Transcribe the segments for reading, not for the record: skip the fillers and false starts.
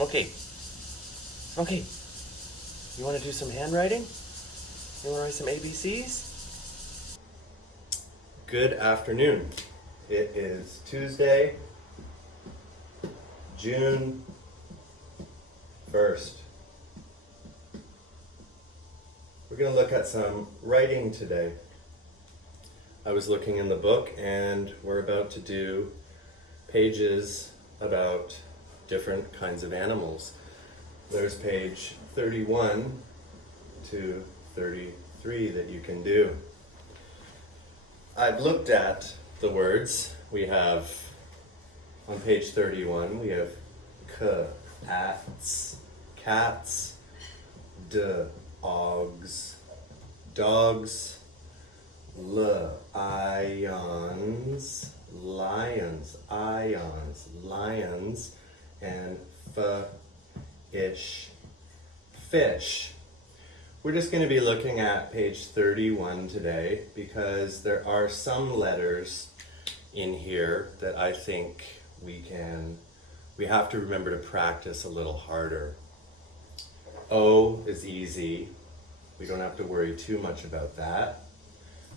Smokey. Smokey, you want to do some handwriting? You want to write some ABCs? Good afternoon. It is Tuesday, June 1st. We're going to look at some writing today. I was looking in the book and we're about to do pages about different kinds of animals. There's page 31 to 33 that you can do. I've looked at the words. We have, on page 31, we have cats, dogs, lions, and fish. We're just going to be looking at page 31 today because there are some letters in here that I think we have to remember to practice a little harder. O is easy. We don't have to worry too much about that.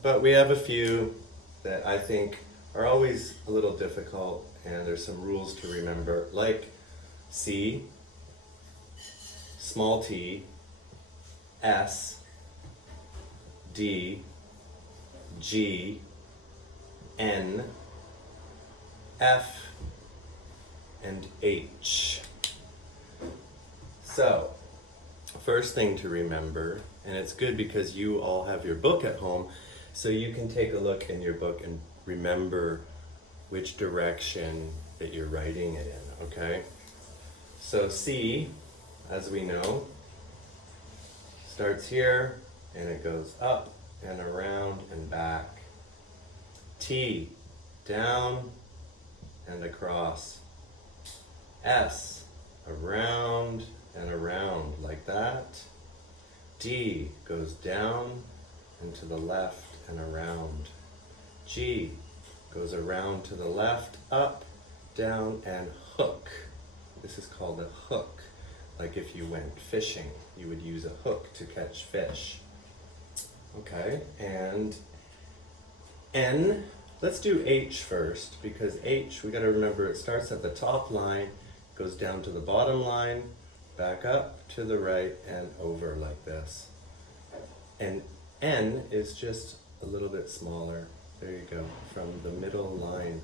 But we have a few that I think are always a little difficult, and there's some rules to remember, like C, small t, S, D, G, N, F, and H. So, first thing to remember, and it's good because you all have your book at home, so you can take a look in your book and remember which direction that you're writing it in, okay? So C, as we know, starts here and it goes up and around and back. T, down and across. S, around and around like that. D goes down and to the left and around. G goes around to the left, up, down, and hook. This is called a hook. Like if you went fishing, you would use a hook to catch fish. Okay, and N, let's do H first, because H, we gotta remember it starts at the top line, goes down to the bottom line, back up to the right and over like this. And N is just a little bit smaller. There you go, from the middle line.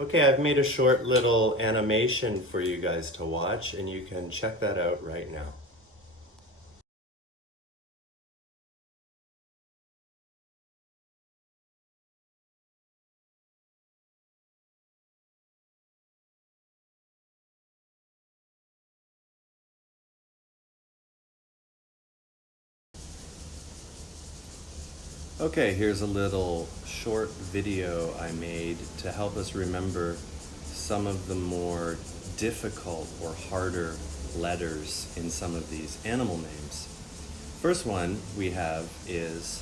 Okay, I've made a short little animation for you guys to watch, and you can check that out right now. Okay, here's a little short video I made to help us remember some of the more difficult or harder letters in some of these animal names. First one we have is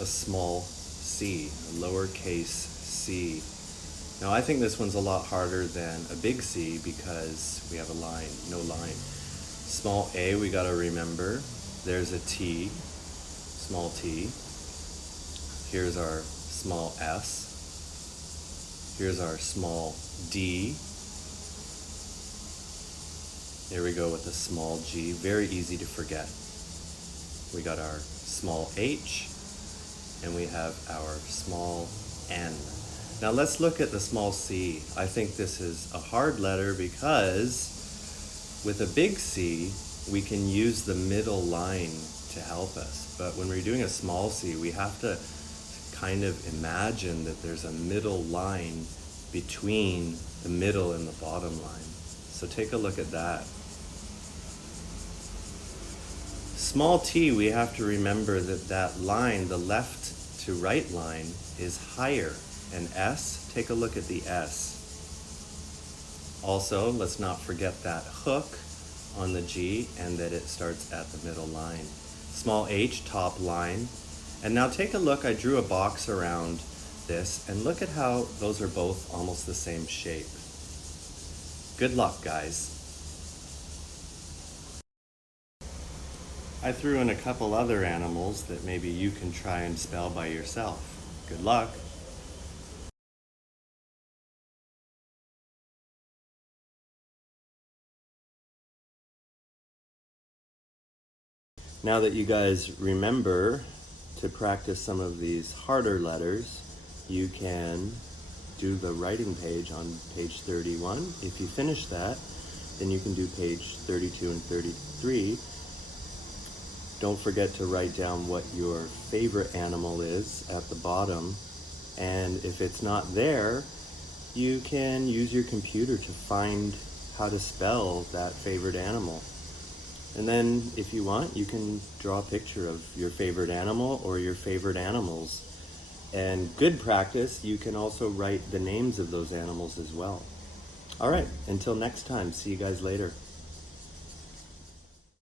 a small c, a lowercase c. Now I think this one's a lot harder than a big C because we have a line, no line. Small a, we gotta remember. There's a T, small t. Here's our small s. Here's our small d. There we go with the small g. Very easy to forget. We got our small h, and we have our small n. Now let's look at the small c. I think this is a hard letter because with a big C, we can use the middle line to help us. But when we're doing a small c, we have to kind of imagine that there's a middle line between the middle and the bottom line. So take a look at that. Small t, we have to remember that that line, the left to right line, is higher. And S, take a look at the S. Also, let's not forget that hook on the G and that it starts at the middle line. Small h, top line. And now take a look, I drew a box around this, and look at how those are both almost the same shape. Good luck, guys. I threw in a couple other animals that maybe you can try and spell by yourself. Good luck. Now that you guys remember to practice some of these harder letters, you can do the writing page on page 31. If you finish that, then you can do page 32 and 33. Don't forget to write down what your favorite animal is at the bottom. And if it's not there, you can use your computer to find how to spell that favorite animal. And then if you want, you can draw a picture of your favorite animal or your favorite animals. And good practice, you can also write the names of those animals as well. All right, until next time, see you guys later.